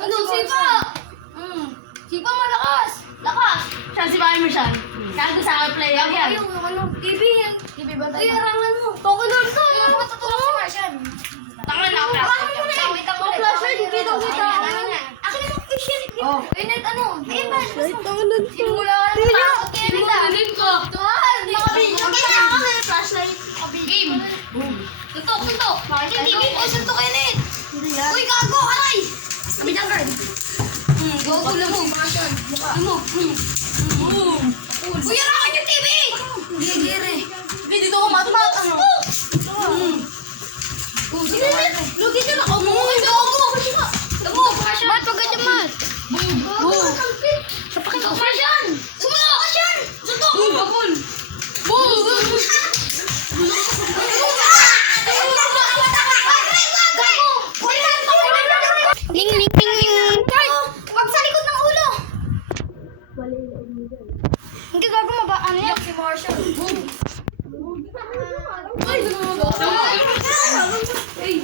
Ano, sipa! Sipa malakas! Lakas! Siya si Mami mo siya. Kaya sa akin player yan. Yung ano, TV yan. TV ba tayo? Ay, arangan mo. Tokulon to. Matutulong si Martian. Tangan na, Wait lang ulit. Flashlight, hindi daw kita. Akin yung fishing. Oh. Net, ano? Flashlight, tangan to. Simula ka na matakot kaya nila. Simulitin ko. Tuhan, mga video. Flashlight. Game. Tutok. Hindi, suntok kayo, Net. Uy, gago, aray! Kami dyan, guard. Gago, lumog. Lumog. Uy, arangan yung TV! Gire. Hindi, dito ako matumat. Ano? Sige, Net. Lugi ka na. Gago. Lumog. Mat, pag ganyan, Mat. Boom. Suntok, Martian! Sumunod, Martian! Suntok! Bakul. Ning, ning, ning, ning. Wag sa likod ng ulo! Hindi gago ano yan? Si Martian. Ay!